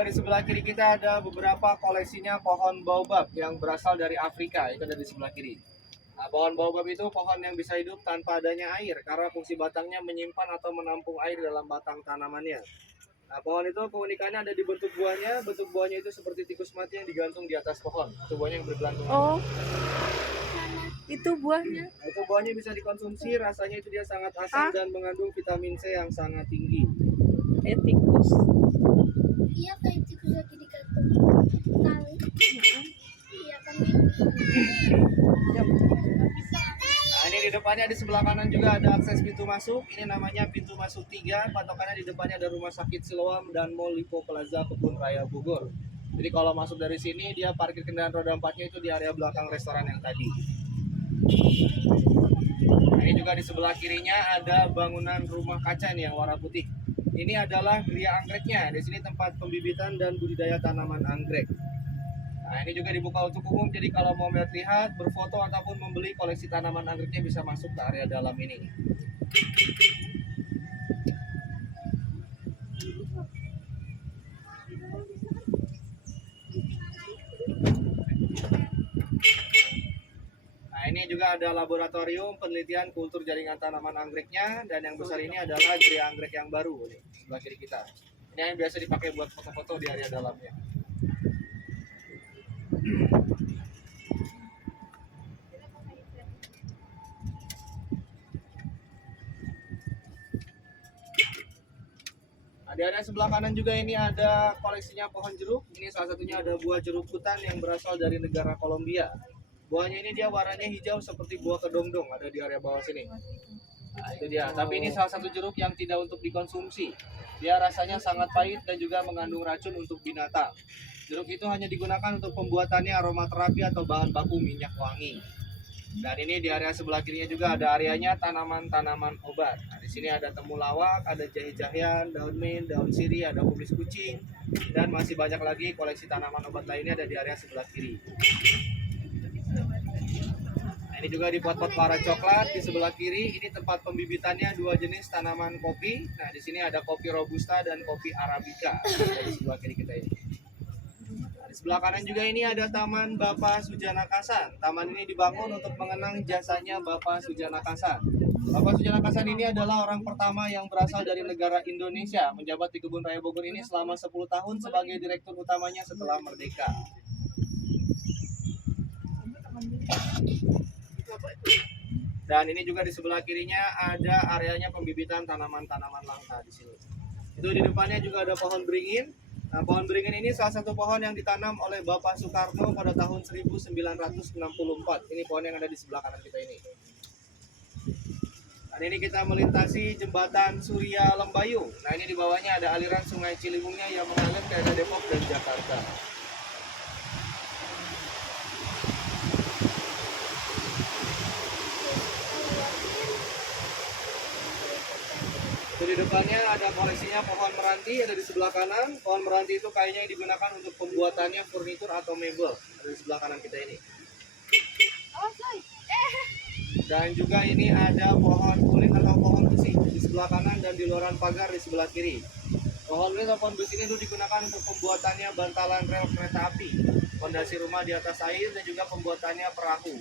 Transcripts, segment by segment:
juga di sebelah kiri kita ada beberapa koleksinya pohon baobab yang berasal dari Afrika. Itu ada di sebelah kiri. Nah, pohon baobab itu pohon yang bisa hidup tanpa adanya air karena fungsi batangnya menyimpan atau menampung air dalam batang tanamannya. Nah, pohon itu keunikannya ada di bentuk buahnya. Bentuk buahnya itu seperti tikus mati yang digantung di atas pohon. Itu buahnya yang bergelantungan. Oh, itu buahnya. Nah, itu buahnya bisa dikonsumsi. Rasanya itu dia sangat asam dan mengandung vitamin C yang sangat tinggi. Tikus. Iya kayak tikus lagi digantung tali. Iya kan. Nah, ini di depannya di sebelah kanan juga ada akses pintu masuk. Ini namanya pintu masuk 3. Patokannya di depannya ada Rumah Sakit Siloam dan Mall Lipo Plaza Kebun Raya Bogor. Jadi kalau masuk dari sini dia parkir kendaraan roda 4-nya itu di area belakang restoran yang tadi. Nah, ini juga di sebelah kirinya ada bangunan rumah kaca nih yang warna putih. Ini adalah geria anggreknya. Di sini tempat pembibitan dan budidaya tanaman anggrek. Nah, ini juga dibuka untuk umum, jadi kalau mau melihat, berfoto ataupun membeli koleksi tanaman anggreknya bisa masuk ke area dalam ini. Nah, ini juga ada laboratorium penelitian kultur jaringan tanaman anggreknya, dan yang besar ini adalah geria anggrek yang baru nih, sebelah kiri kita. Ini yang biasa dipakai buat foto-foto di area dalamnya. Nah, di area sebelah kanan juga ini ada koleksinya pohon jeruk. Ini salah satunya ada buah jeruk hutan yang berasal dari negara Kolombia. Buahnya ini dia warnanya hijau seperti buah kedongdong, ada di area bawah sini. Nah, itu dia. Tapi ini salah satu jeruk yang tidak untuk dikonsumsi. Dia rasanya sangat pahit dan juga mengandung racun untuk binatang. Jeruk itu hanya digunakan untuk pembuatannya aromaterapi atau bahan baku minyak wangi. Dan ini di area sebelah kirinya juga ada areanya tanaman-tanaman obat. Nah, di sini ada temulawak, ada jahe-jahean, daun mint, daun sirih, ada kumis kucing, dan masih banyak lagi koleksi tanaman obat lainnya ada di area sebelah kiri. Nah, ini juga di pot-pot para coklat di sebelah kiri. Ini tempat pembibitannya 2 jenis tanaman kopi. Nah, di sini ada kopi robusta dan kopi arabica. Ada di sebelah kiri kita ini. Di sebelah kanan juga ini ada Taman Bapak Sujana Kasan. Taman ini dibangun untuk mengenang jasanya Bapak Sujana Kasan. Bapak Sujana Kasan ini adalah orang pertama yang berasal dari negara Indonesia, menjabat di Kebun Raya Bogor ini selama 10 tahun sebagai direktur utamanya setelah merdeka. Dan ini juga di sebelah kirinya ada areanya pembibitan tanaman-tanaman langka di sini. Itu di depannya juga ada pohon beringin. Nah, pohon beringin ini salah satu pohon yang ditanam oleh Bapak Soekarno pada tahun 1964. Ini pohon yang ada di sebelah kanan kita ini. Dan ini kita melintasi jembatan Surya Lembayu. Nah, ini di bawahnya ada aliran sungai Ciliwungnya yang mengalir ke daerah Depok dan Jakarta. Di depannya ada koleksinya pohon meranti, ada di sebelah kanan. Pohon meranti itu kayaknya yang digunakan untuk pembuatannya furnitur atau mebel, ada di sebelah kanan kita ini. Dan juga ini ada pohon kulit atau pohon besi di sebelah kanan dan di luaran pagar di sebelah kiri. Pohon kulit atau pohon besi ini digunakan untuk pembuatannya bantalan rel kereta api, fondasi rumah di atas air, dan juga pembuatannya perahu.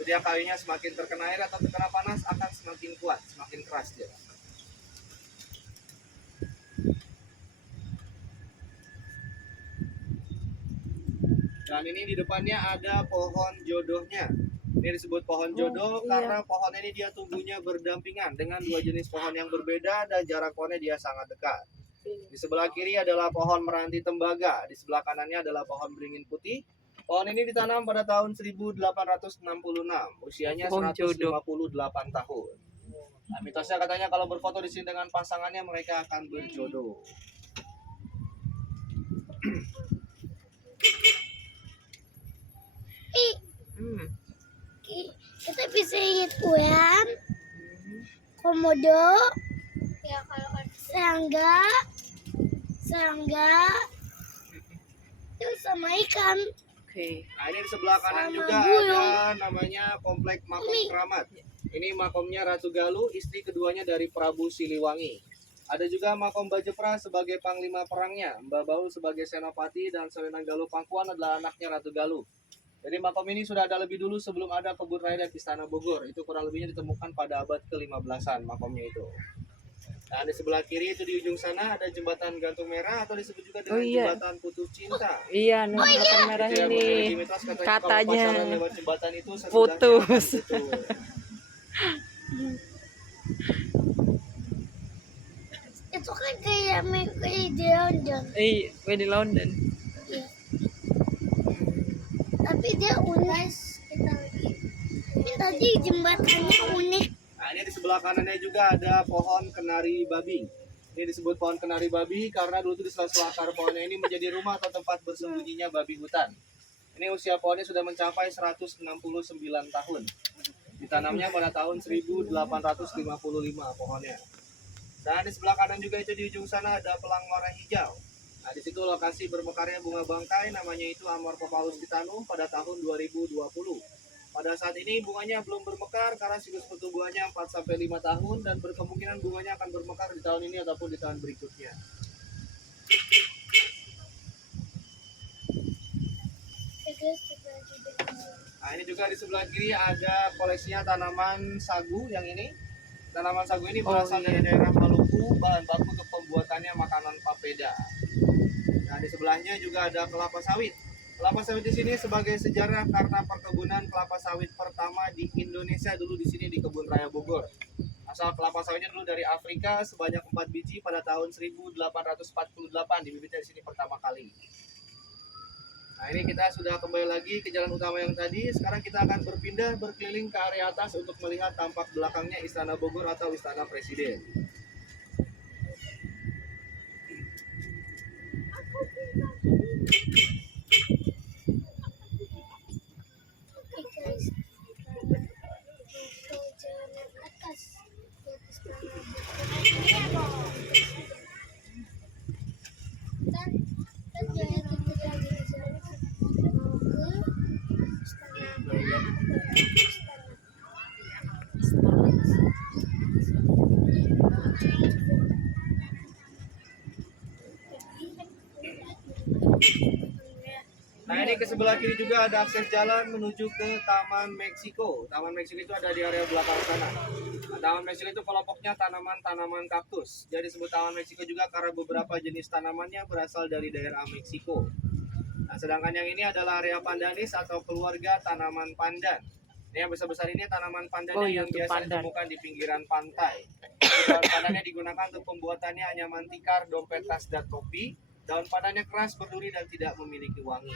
Jadi kayunya semakin terkena air atau terkena panas akan semakin kuat, semakin keras dia. Dan ini di depannya ada pohon jodohnya. Ini disebut pohon jodoh karena pohon ini dia tumbuhnya berdampingan dengan 2 jenis pohon yang berbeda dan jarak pohonnya dia sangat dekat. Di sebelah kiri adalah pohon meranti tembaga, di sebelah kanannya adalah pohon beringin putih. Pohon ini ditanam pada tahun 1866, usianya 158 tahun. Nah, mitosnya katanya kalau berfoto di sini dengan pasangannya mereka akan berjodoh. Kita bisa lihat uyan, komodo, ya kalau serangga, itu sama ikan. Oke. Nah, ini di sebelah kanan Sama juga burung. ada namanya Komplek Makom Keramat. Ini makomnya Ratu Galuh, istri keduanya dari Prabu Siliwangi. Ada juga Makom Bajepra sebagai panglima perangnya. Mbah Baul sebagai senopati dan Selena Galuh Pangkuan adalah anaknya Ratu Galuh. Jadi makom ini sudah ada lebih dulu sebelum ada kebun raya dan istana Bogor. Itu kurang lebihnya ditemukan pada abad ke-15-an makomnya itu. Nah, di sebelah kiri itu di ujung sana ada jembatan gantung merah atau disebut juga dengan Oh, iya. jembatan putus cinta. Iya, nih jembatan merah Itu yang ini. memiliki mitos katanya kalau Katanya pasangan lewat jembatan itu sesudahnya putus. akan putus. Itu kan kayak di London. Di London. Iya. Tapi dia unik. Ini tadi jembatannya unik. Nah, ini di sebelah kanannya juga ada pohon kenari babi. Ini disebut pohon kenari babi karena dulu tuh di sela-sela akar pohonnya ini menjadi rumah atau tempat bersembunyinya babi hutan. Ini usia pohonnya sudah mencapai 169 tahun. Ditanamnya pada tahun 1855 pohonnya. Dan di sebelah kanan juga itu di ujung sana ada pelang warna hijau. Nah, di situ lokasi bermekarnya bunga bangkai, namanya itu Amorphopaus titanum pada tahun 2020. Pada saat ini bunganya belum bermekar karena siklus pertumbuhannya 4-5 tahun dan berkemungkinan bunganya akan bermekar di tahun ini ataupun di tahun berikutnya. Nah, ini juga di sebelah kiri ada koleksinya tanaman sagu yang ini. Tanaman sagu ini berasal dari daerah Maluku, bahan baku untuk pembuatannya makanan papeda. Nah, di sebelahnya juga ada kelapa sawit. Kelapa sawit di sini sebagai sejarah karena perkebunan kelapa sawit pertama di Indonesia dulu di sini di Kebun Raya Bogor. Asal kelapa sawitnya dulu dari Afrika sebanyak 4 biji pada tahun 1848 dibibitnya di sini pertama kali. Nah, ini kita sudah kembali lagi ke jalan utama yang tadi. Sekarang kita akan berpindah berkeliling ke area atas untuk melihat tampak belakangnya Istana Bogor atau Istana Presiden. Oke guys, kita jalan atas ke istana dan jalan kita lagi jalan mau ke Nah, ini ke sebelah kiri juga ada akses jalan menuju ke Taman Meksiko. Taman Meksiko itu ada di area belakang sana. Nah, Taman Meksiko itu kelompoknya tanaman-tanaman kaktus. Jadi disebut Taman Meksiko juga karena beberapa jenis tanamannya berasal dari daerah Meksiko. Nah, sedangkan yang ini adalah area pandanis atau keluarga tanaman pandan. Ini yang besar-besar ini tanaman pandannya yang biasa ditemukan di pinggiran pantai. Daun pandannya digunakan untuk pembuatannya anyaman tikar, dompet, tas, dan topi. Daun pandannya keras, berduri, dan tidak memiliki wangi.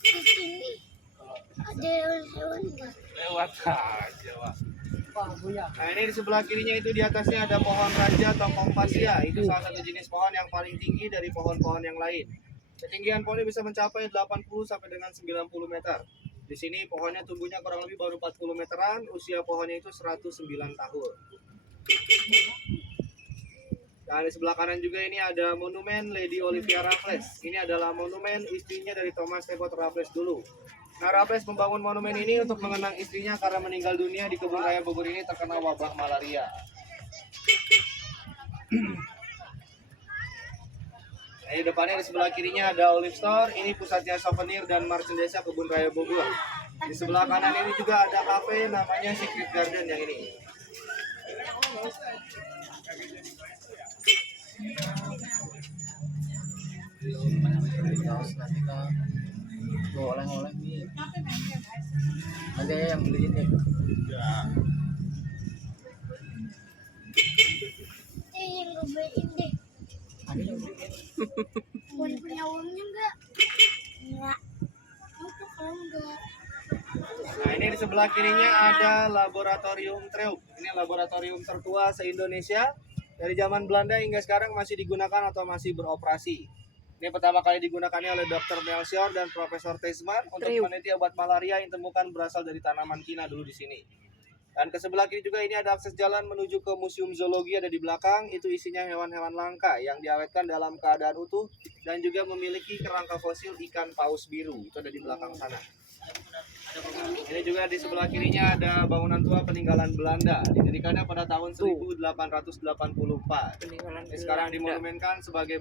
di sini ada hewan-hewan nggak? Lewat aja, Wak. Nah, ini di sebelah kirinya itu di atasnya ada pohon raja atau kompasia. Itu salah satu jenis pohon yang paling tinggi dari pohon-pohon yang lain. Ketinggian pohonnya bisa mencapai 80 sampai dengan 90 meter. Di sini pohonnya tumbuhnya kurang lebih baru 40 meteran, usia pohonnya itu 109 tahun. Nah, di sebelah kanan juga ini ada monumen Lady Olivia Raffles. Ini adalah monumen istrinya dari Thomas Tebbot Raffles dulu. Nah, Raffles membangun monumen ini untuk mengenang istrinya karena meninggal dunia di Kebun Raya Bogor ini terkena wabah malaria. Nah, di depannya di sebelah kirinya ada Olive Store. Ini pusatnya souvenir dan merchandise Kebun Raya Bogor. Di sebelah kanan ini juga ada kafe namanya Secret Garden yang ini. Nanti ke oleh-oleh nih. Nanti yang beliin deh. Yang gue beliin deh. Ada yang beliin. Bukan punya uangnya enggak? Enggak. Itu kalau enggak. Nah, ini di sebelah kirinya ada Laboratorium Treup. Ini laboratorium tertua se-Indonesia. Dari zaman Belanda hingga sekarang masih digunakan atau masih beroperasi. Ini pertama kali digunakannya oleh Dr. Melchior dan Profesor Teisman untuk meneliti obat malaria yang ditemukan berasal dari tanaman kina dulu di sini. Dan ke sebelah kiri juga ini ada akses jalan menuju ke Museum Zoologi ada di belakang. Itu isinya hewan-hewan langka yang diawetkan dalam keadaan utuh dan juga memiliki kerangka fosil ikan paus biru. Itu ada di belakang sana. Ini juga di sebelah kirinya ada bangunan tua peninggalan Belanda. Didirikannya pada tahun 1884. Peninggalan Sekarang Belanda. dimonumenkan sebagai